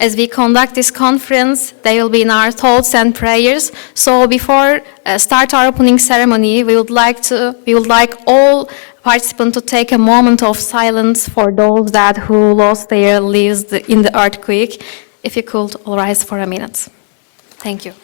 As we conduct this conference, they will be in our thoughts and prayers. So before start our opening ceremony, we would like all participants to take a moment of silence for those who lost their lives in the earthquake. If you could all rise for a minute. Thank you.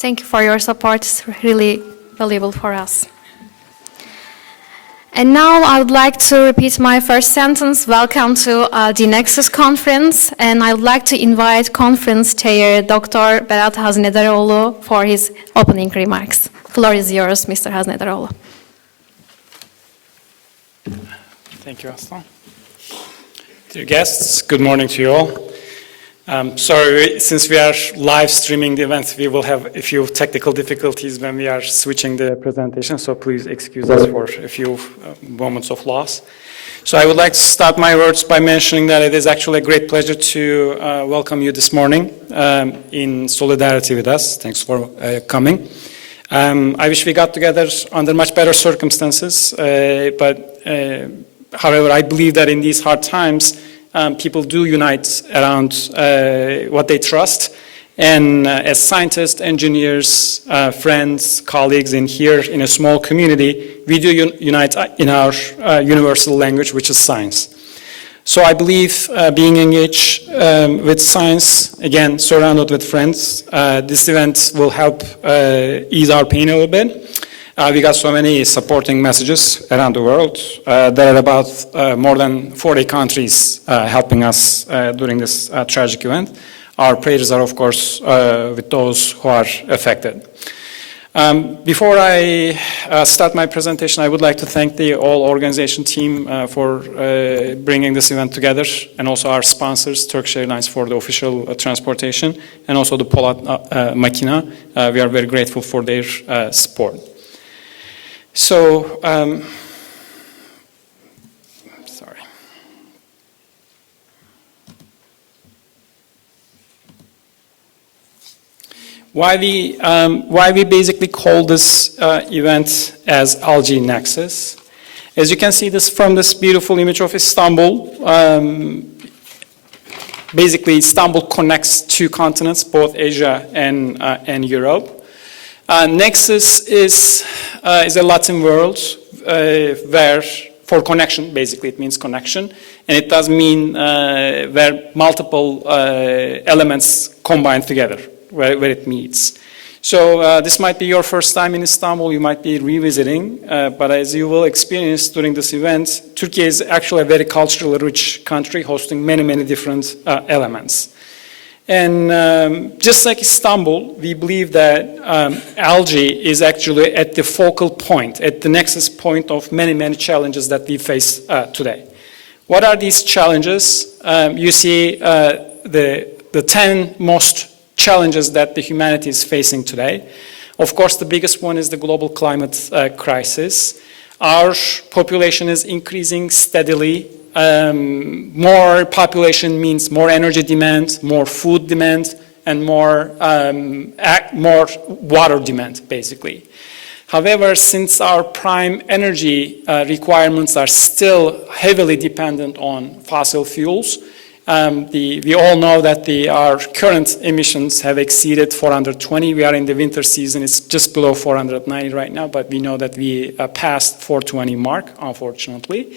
Thank you for your support. It's really valuable for us. And now I would like to repeat my first sentence. Welcome to the Nexus conference. And I would like to invite conference chair Dr. Berat Haznedaroğlu for his opening remarks. Floor is yours, Mr. Haznedaroğlu. Thank you, Aslan. Dear guests, good morning to you all. Sorry, since we are live streaming the event, we will have a few technical difficulties when we are switching the presentation, so please excuse us for a few moments of loss. So I would like to start my words by mentioning that it is actually a great pleasure to welcome you this morning in solidarity with us. Thanks for coming. I wish we got together under much better circumstances, but however, I believe that in these hard times, people do unite around what they trust. And as scientists, engineers, friends, colleagues in here in a small community, we do unite in our universal language, which is science. So I believe being engaged with science, again, surrounded with friends, this event will help ease our pain a little bit. We got so many supporting messages around the world. There are about more than 40 countries helping us during this tragic event. Our prayers are, of course, with those who are affected. Before I start my presentation, I would like to thank the all organization team for bringing this event together, and also our sponsors, Turkish Airlines, for the official transportation, and also the Polat Makina. We are very grateful for their support. So, sorry. Why we basically call this event as Algae Nexus? As you can see this from this beautiful image of Istanbul, basically Istanbul connects two continents, both Asia and Europe. Nexus is a Latin word where for connection, basically it means connection, and it does mean where multiple elements combine together, where it meets. So this might be your first time in Istanbul, you might be revisiting, but as you will experience during this event, Turkey is actually a very culturally rich country hosting many, many different elements. And just like Istanbul, we believe that algae is actually at the focal point, at the nexus point of many, many challenges that we face today. What are these challenges? You see the 10 most challenges that the humanity is facing today. Of course, the biggest one is the global climate crisis. Our population is increasing steadily. More population means more energy demand, more food demand, and more water demand, basically. However, since our prime energy requirements are still heavily dependent on fossil fuels, we all know that our current emissions have exceeded 420. We are in the winter season. It's just below 490 right now, but we know that we passed 420 mark, unfortunately.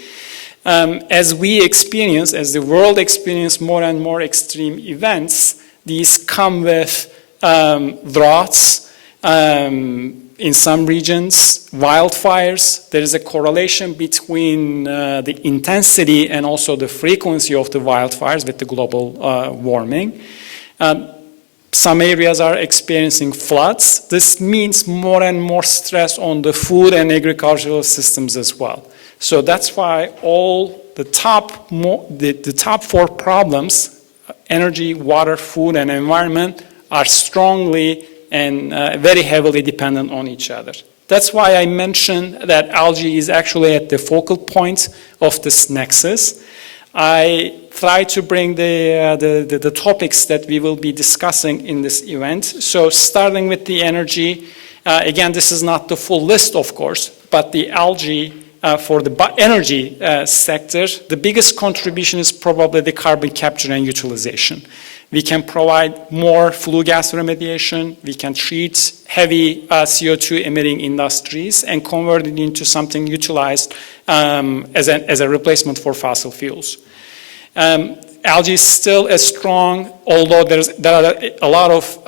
As the world experiences more and more extreme events, these come with droughts, in some regions, wildfires. There is a correlation between the intensity and also the frequency of the wildfires with the global warming. Some areas are experiencing floods. This means more and more stress on the food and agricultural systems as well. So that's why all the top 4 problems, energy, water, food, and environment, are strongly and very heavily dependent on each other. That's why I mentioned that algae is actually at the focal point of this nexus. I try to bring the topics that we will be discussing in this event. So starting with the energy, again, this is not the full list, of course, but the algae for the energy sector, the biggest contribution is probably the carbon capture and utilization. We can provide more flue gas remediation. We can treat heavy CO2 emitting industries and convert it into something utilized as a replacement for fossil fuels. Algae is still as strong, although there are a lot of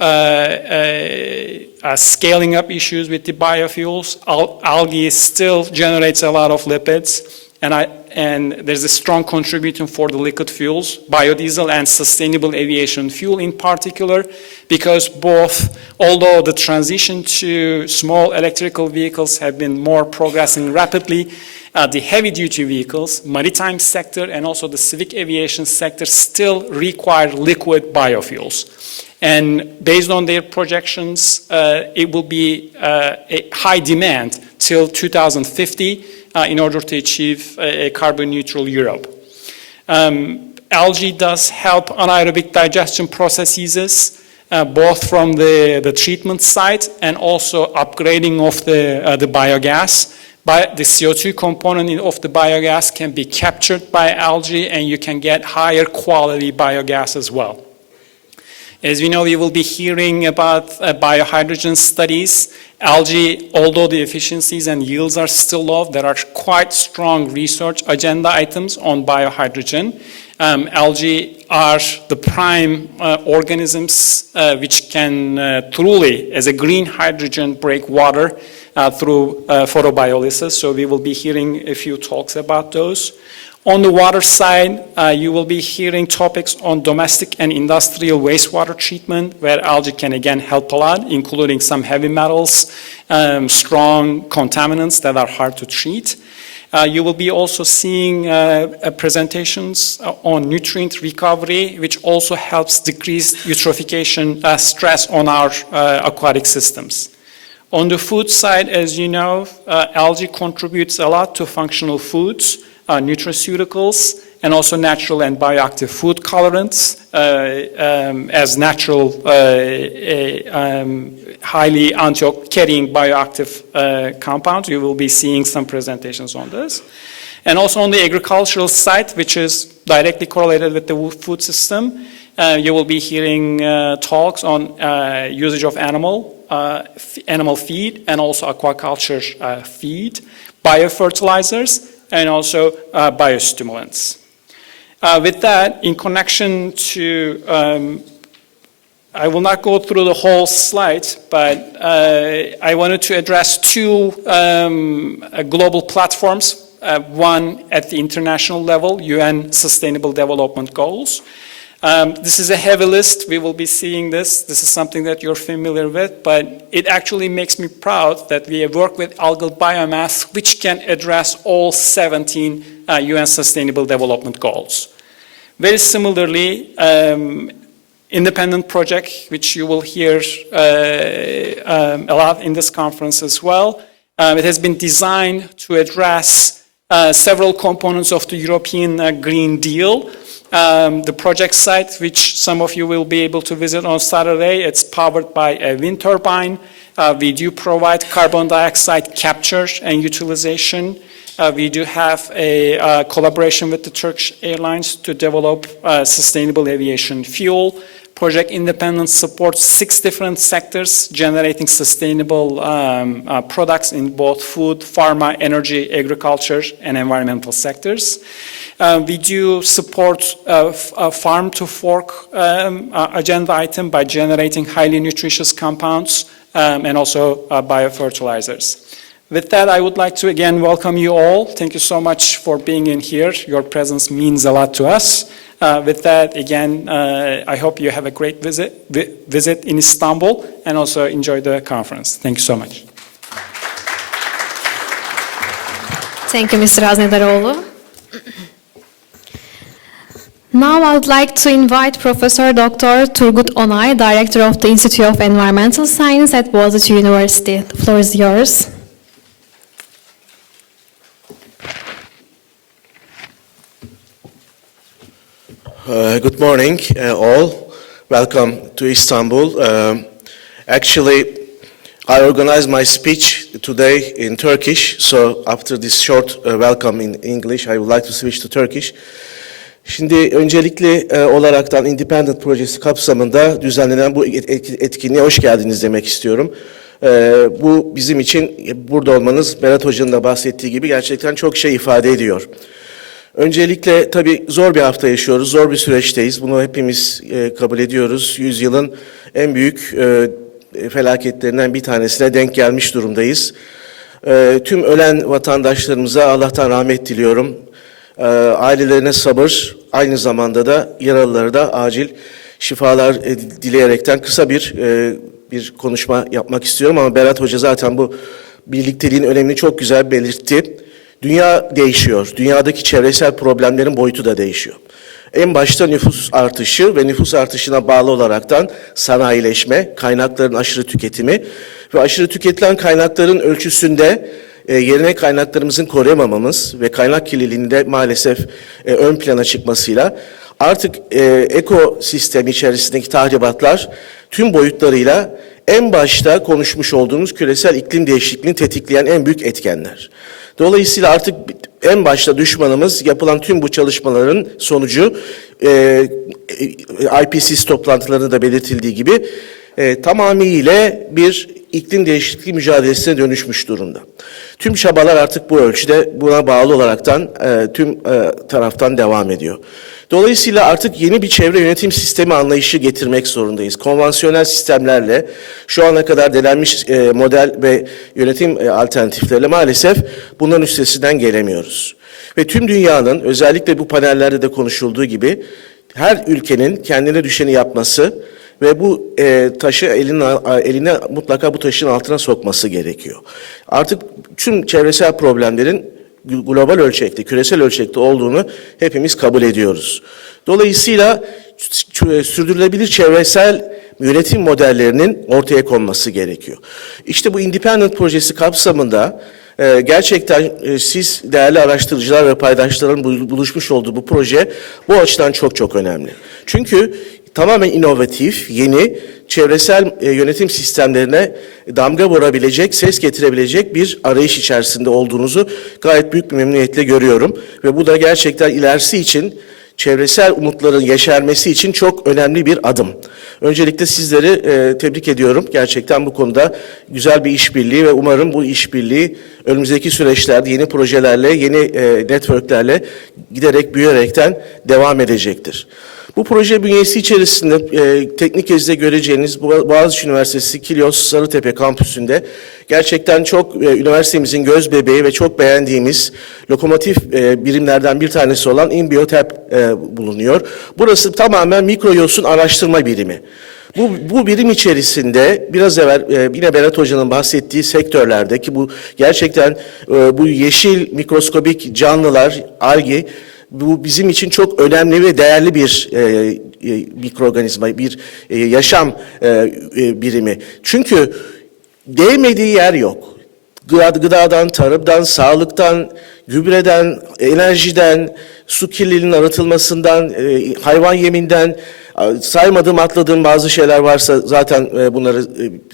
scaling up issues with the biofuels. Algae still generates a lot of lipids. And there's a strong contribution for the liquid fuels, biodiesel and sustainable aviation fuel in particular, because both, although the transition to small electrical vehicles have been more progressing rapidly, the heavy-duty vehicles, maritime sector, and also the civic aviation sector still require liquid biofuels. And based on their projections, it will be a high demand till 2050 in order to achieve a carbon neutral Europe. Algae does help anaerobic digestion processes, both from the treatment side and also upgrading of the biogas. The CO2 component of the biogas can be captured by algae, and you can get higher quality biogas as well. As we know, we will be hearing about biohydrogen studies. Algae, although the efficiencies and yields are still low, there are quite strong research agenda items on biohydrogen. Algae are the prime organisms which can truly, as a green hydrogen, break water through photobiolysis. So we will be hearing a few talks about those. On the water side, you will be hearing topics on domestic and industrial wastewater treatment, where algae can again help a lot, including some heavy metals, strong contaminants that are hard to treat. You will be also seeing presentations on nutrient recovery, which also helps decrease eutrophication stress on our aquatic systems. On the food side, as you know, algae contributes a lot to functional foods, nutraceuticals, and also natural and bioactive food colorants as natural, highly antioxidant bioactive compounds. You will be seeing some presentations on this. And also on the agricultural side, which is directly correlated with the food system, you will be hearing talks on usage of animal feed and also aquaculture feed, biofertilizers, and also biostimulants. With that, in connection to, I will not go through the whole slide, but I wanted to address 2 global platforms, one at the international level, UN Sustainable Development Goals. This is a heavy list. We will be seeing this. This is something that you're familiar with, but it actually makes me proud that we have worked with algal biomass, which can address all 17 UN Sustainable Development Goals. Very similarly, independent project, which you will hear a lot in this conference as well. It has been designed to address several components of the European Green Deal. The project site, which some of you will be able to visit on Saturday, it's powered by a wind turbine. We do provide carbon dioxide capture and utilization. We do have a collaboration with the Turkish Airlines to develop sustainable aviation fuel. Project Independence supports 6 different sectors, generating sustainable products in both food, pharma, energy, agriculture, and environmental sectors. We do support a farm to fork agenda item by generating highly nutritious compounds and also biofertilizers. With that, I would like to again welcome you all. Thank you so much for being in here. Your presence means a lot to us. With that, again, I hope you have a great visit in Istanbul and also enjoy the conference. Thank you so much. Thank you, Mr. Haznedaroğlu. Now I would like to invite Professor Dr. Turgut Onay, Director of the Institute of Environmental Science at Boğaziçi University. The floor is yours. Good morning, all. Welcome to Istanbul. Actually, I organized my speech today in Turkish, so after this short welcome in English, I would like to switch to Turkish. Şimdi öncelikli olaraktan Independent projesi kapsamında düzenlenen bu etkinliğe hoş geldiniz demek istiyorum. Bu bizim için burada olmanız, Berat Hoca'nın da bahsettiği gibi gerçekten çok şey ifade ediyor. Öncelikle tabii zor bir hafta yaşıyoruz, zor bir süreçteyiz. Bunu hepimiz kabul ediyoruz. Yüzyılın en büyük felaketlerinden bir tanesine denk gelmiş durumdayız. Tüm ölen vatandaşlarımıza Allah'tan rahmet diliyorum. Ailelerine sabır, aynı zamanda da yaralılara da acil şifalar dileyerekten kısa bir konuşma yapmak istiyorum. Ama Berat Hoca zaten bu birlikteliğin önemini çok güzel belirtti. Dünya değişiyor. Dünyadaki çevresel problemlerin boyutu da değişiyor. En başta nüfus artışı ve nüfus artışına bağlı olaraktan sanayileşme, kaynakların aşırı tüketimi ve aşırı tüketilen kaynakların ölçüsünde yerine kaynaklarımızın koruyamamamız ve kaynak kirliliğinde maalesef ön plana çıkmasıyla artık ekosistem içerisindeki tahribatlar tüm boyutlarıyla en başta konuşmuş olduğumuz küresel iklim değişikliğini tetikleyen en büyük etkenler. Dolayısıyla artık en başta düşmanımız yapılan tüm bu çalışmaların sonucu IPCC toplantılarında da belirtildiği gibi tamamıyla bir iklim değişikliği mücadelesine dönüşmüş durumda. Tüm çabalar artık bu ölçüde buna bağlı olaraktan tüm taraftan devam ediyor. Dolayısıyla artık yeni bir çevre yönetim sistemi anlayışı getirmek zorundayız. Konvansiyonel sistemlerle, şu ana kadar denenmiş model ve yönetim alternatifleriyle maalesef bunların üstesinden gelemiyoruz. Ve tüm dünyanın, özellikle bu panellerde de konuşulduğu gibi, her ülkenin kendine düşeni yapması ve bu taşı eline mutlaka bu taşın altına sokması gerekiyor. Artık tüm çevresel problemlerin global ölçekte, küresel ölçekte olduğunu hepimiz kabul ediyoruz. Dolayısıyla sürdürülebilir çevresel yönetim modellerinin ortaya konması gerekiyor. İşte bu Independent projesi kapsamında gerçekten siz değerli araştırıcılar ve paydaşların buluşmuş olduğu bu proje bu açıdan çok çok önemli. Çünkü tamamen inovatif, yeni, çevresel yönetim sistemlerine damga vurabilecek, ses getirebilecek bir arayış içerisinde olduğunuzu gayet büyük bir memnuniyetle görüyorum. Ve bu da gerçekten ilerisi için, çevresel umutların yeşermesi için çok önemli bir adım. Öncelikle sizleri tebrik ediyorum. Gerçekten bu konuda güzel bir işbirliği ve umarım bu işbirliği önümüzdeki süreçlerde yeni projelerle, yeni networklerle giderek büyüyerekten devam edecektir. Bu proje bünyesi içerisinde teknik gezide göreceğiniz Boğaziçi Üniversitesi Kilyos Sarıtepe kampüsünde gerçekten çok üniversitemizin göz bebeği ve çok beğendiğimiz lokomotif birimlerden bir tanesi olan InBioTap bulunuyor. Burası tamamen mikroyosun araştırma birimi. Bu birim içerisinde biraz evvel yine Berat Hoca'nın bahsettiği sektörlerdeki bu gerçekten bu yeşil mikroskobik canlılar, Algae, bu bizim için çok önemli ve değerli bir mikroorganizma, bir yaşam birimi. Çünkü değmediği yer yok. Gıdadan, tarımdan, sağlıktan, gübreden, enerjiden, su kirliliğinin arıtılmasından, hayvan yeminden, saymadığım, atladığım bazı şeyler varsa zaten bunları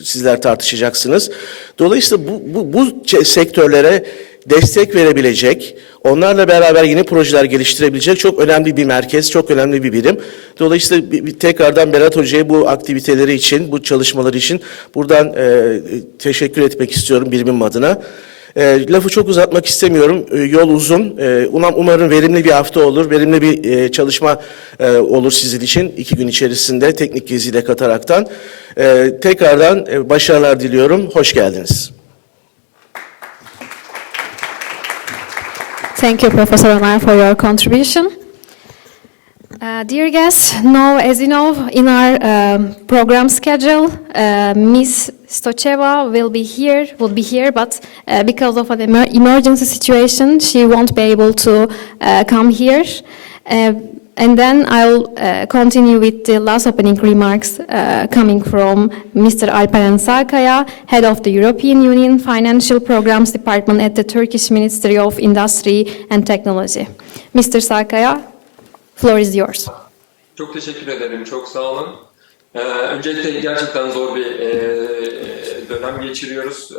sizler tartışacaksınız. Dolayısıyla bu sektörlere destek verebilecek, onlarla beraber yeni projeler geliştirebilecek çok önemli bir merkez, çok önemli bir birim. Dolayısıyla tekrardan Berat Hoca'ya bu aktiviteleri için, bu çalışmaları için buradan teşekkür etmek istiyorum birimim adına. Lafı çok uzatmak istemiyorum. Yol uzun. Umarım verimli bir hafta olur. Verimli bir çalışma olur sizin için 2 gün içerisinde teknik geziyle kataraktan. Tekrardan başarılar diliyorum. Hoş geldiniz. Thank you, Professor Onay, for your contribution. Dear guests, as you know, in our program schedule, Ms. Stocheva would be here, but because of an emergency situation, she won't be able to come here. And then I'll continue with the last opening remarks coming from Mr. Alperen Sağkaya, Head of the European Union Financial Programs Department at the Turkish Ministry of Industry and Technology. Mr. Sağkaya, floor is yours. Çok teşekkür ederim, çok sağ olun. Öncelikle gerçekten zor bir dönem geçiriyoruz.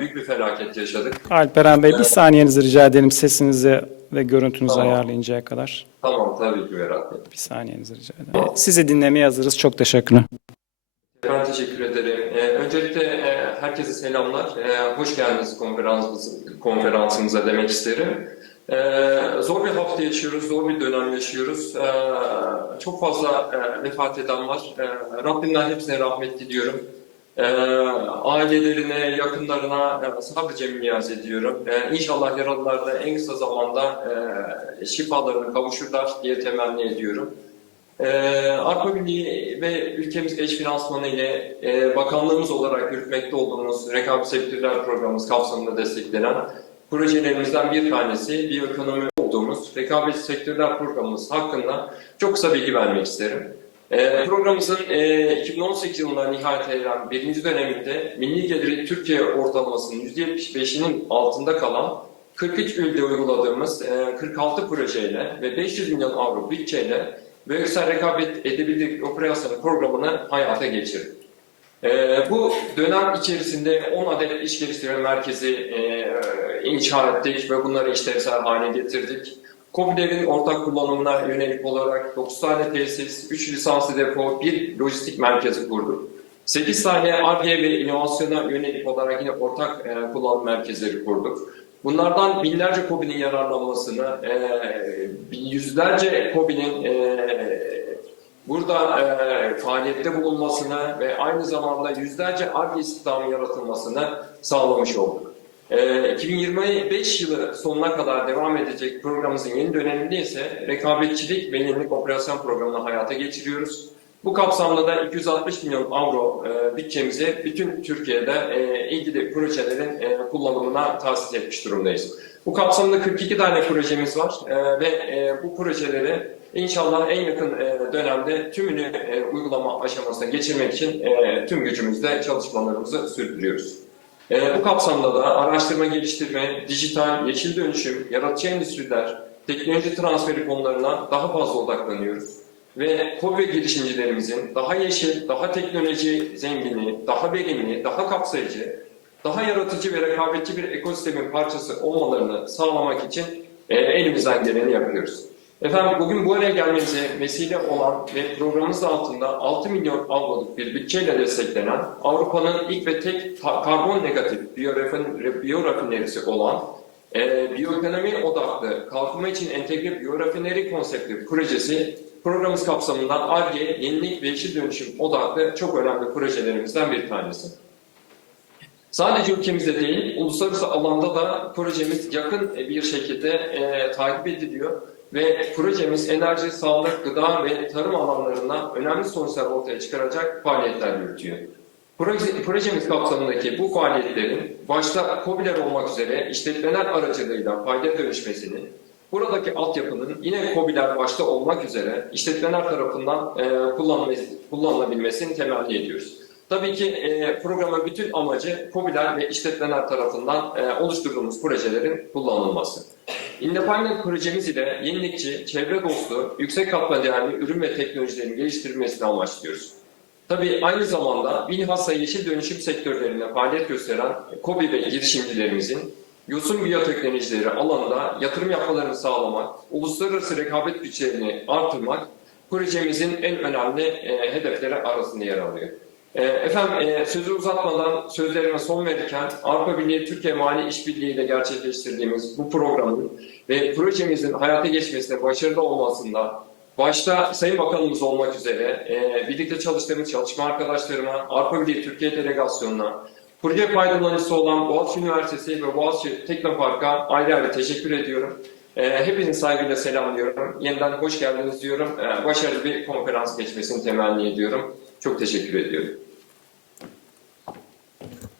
Büyük bir felaket yaşadık. Alperen Bey, bir saniyenizi rica edelim sesinizi ve görüntünüzü ayarlayıncaya kadar. Tamam, tabii ki Berat Bey. Bir saniyenizi rica ederim. Sizi dinlemeye hazırız. Çok teşekkürler. Ben teşekkür ederim. Öncelikle herkese selamlar. Hoş geldiniz konferansımıza demek isterim. Zor bir hafta yaşıyoruz, zor bir dönem yaşıyoruz. Çok fazla vefat eden var. Rabbimden hepsine rahmet diliyorum. Ailelerine, yakınlarına sabır niyaz ediyorum. İnşallah yaralılar da en kısa zamanda şifalarını kavuşurlar diye temenni ediyorum. Avrupa Birliği ve ülkemiz eş finansmanı ile bakanlığımız olarak yürütmekte olduğumuz rekabet sektörler programımız kapsamında desteklenen projelerimizden bir tanesi biyoekonomi olduğumuz rekabet sektörler programımız hakkında çok kısa bilgi vermek isterim. Programımızın 2018 yılında nihayet eren birinci döneminde milli geliri Türkiye ortalamasının %75'inin altında kalan 43 ülkede uyguladığımız 46 projeyle ve 500 milyon avro bütçeyle bölgesel rekabet edebilirlik operasyonu programını hayata geçirdik. Bu dönem içerisinde 10 adet iş geliştirme merkezi inşa ettik ve bunları işlevsel hale getirdik. KOBİ'lerin ortak kullanımına yönelik olarak 9 tane tesis, 3 lisanslı depo, 1 lojistik merkezi kurduk. 8 tane Algae ve inovasyona yönelik olarak yine ortak kullanım merkezleri kurduk. Bunlardan binlerce KOBİ'nin yararlanmasını, yüzlerce KOBİ'nin burada faaliyette bulunmasını ve aynı zamanda yüzlerce Algae istihdamı yaratılmasını sağlamış olduk. 2025 yılı sonuna kadar devam edecek programımızın yeni döneminde ise rekabetçilik ve yenilik operasyon programını hayata geçiriyoruz. Bu kapsamda da 260 milyon avro bütçemizi bütün Türkiye'de ilgili projelerin kullanımına tahsis etmiş durumdayız. Bu kapsamda 42 tane projemiz var ve bu projeleri İnşallah en yakın dönemde tümünü uygulama aşamasına geçirmek için tüm gücümüzle çalışmalarımızı sürdürüyoruz. Bu kapsamda da araştırma geliştirme, dijital, yeşil dönüşüm, yaratıcı endüstriler, teknoloji transferi konularına daha fazla odaklanıyoruz. Ve KOBİ girişimcilerimizin daha yeşil, daha teknoloji zengini, daha verimli, daha kapsayıcı, daha yaratıcı ve rekabetçi bir ekosistemin parçası olmalarını sağlamak için elimizden geleni yapıyoruz. Efendim bugün bu araya gelmenize vesile olan ve programımız altında 6 milyon avroluk bir bütçeyle desteklenen Avrupa'nın ilk ve tek karbon negatif biyorafinerisi olan biyoekonomi odaklı kalkınma için entegre biyorafineri konseptli projesi programımız kapsamında Algae, yenilik ve yeşil dönüşüm odaklı çok önemli projelerimizden bir tanesi. Sadece ülkemizde değil, uluslararası alanda da projemiz yakın bir şekilde takip ediliyor. Ve projemiz enerji, sağlık, gıda ve tarım alanlarında önemli sonuçlar ortaya çıkaracak faaliyetler yürütüyor. Projemiz kapsamındaki bu faaliyetlerin başta KOBİ'ler olmak üzere işletmeler aracılığıyla fayda dönüşmesini, buradaki altyapının yine KOBİ'ler başta olmak üzere işletmeler tarafından kullanılabilmesini temenni ediyoruz. Tabii ki programın bütün amacı KOBİ'ler ve işletmeler tarafından oluşturduğumuz projelerin kullanılması. Independent projemiz ile yenilikçi, çevre dostu, yüksek katma değerli ürün ve teknolojilerin geliştirilmesini amaçlıyoruz. Tabii aynı zamanda bilhassa yeşil dönüşüm sektörlerinde faaliyet gösteren KOBİ ve girişimcilerimizin yosun biyoteknolojileri alanında yatırım yapmalarını sağlamak, uluslararası rekabet güçlerini artırmak projemizin en önemli hedefleri arasında yer alıyor. Efendim sözü uzatmadan sözlerime son verirken Avrupa Birliği Türkiye Mali İşbirliği ile gerçekleştirdiğimiz bu programın ve projemizin hayata geçmesine başarılı olmasında başta Sayın Bakanımız olmak üzere birlikte çalıştığımız çalışma arkadaşlarıma, Avrupa Birliği Türkiye Delegasyonu'na, proje faydalanıcısı olan Boğaziçi Üniversitesi ve Boğaziçi Teknopark'a ayrı ayrı teşekkür ediyorum. Hepinizi saygıyla selamlıyorum. Yeniden hoş geldiniz diyorum. Başarılı bir konferans geçmesini temenni ediyorum. Çok teşekkür ediyorum.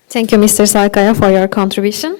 Thank you, Mr. Sağkaya, for your contribution.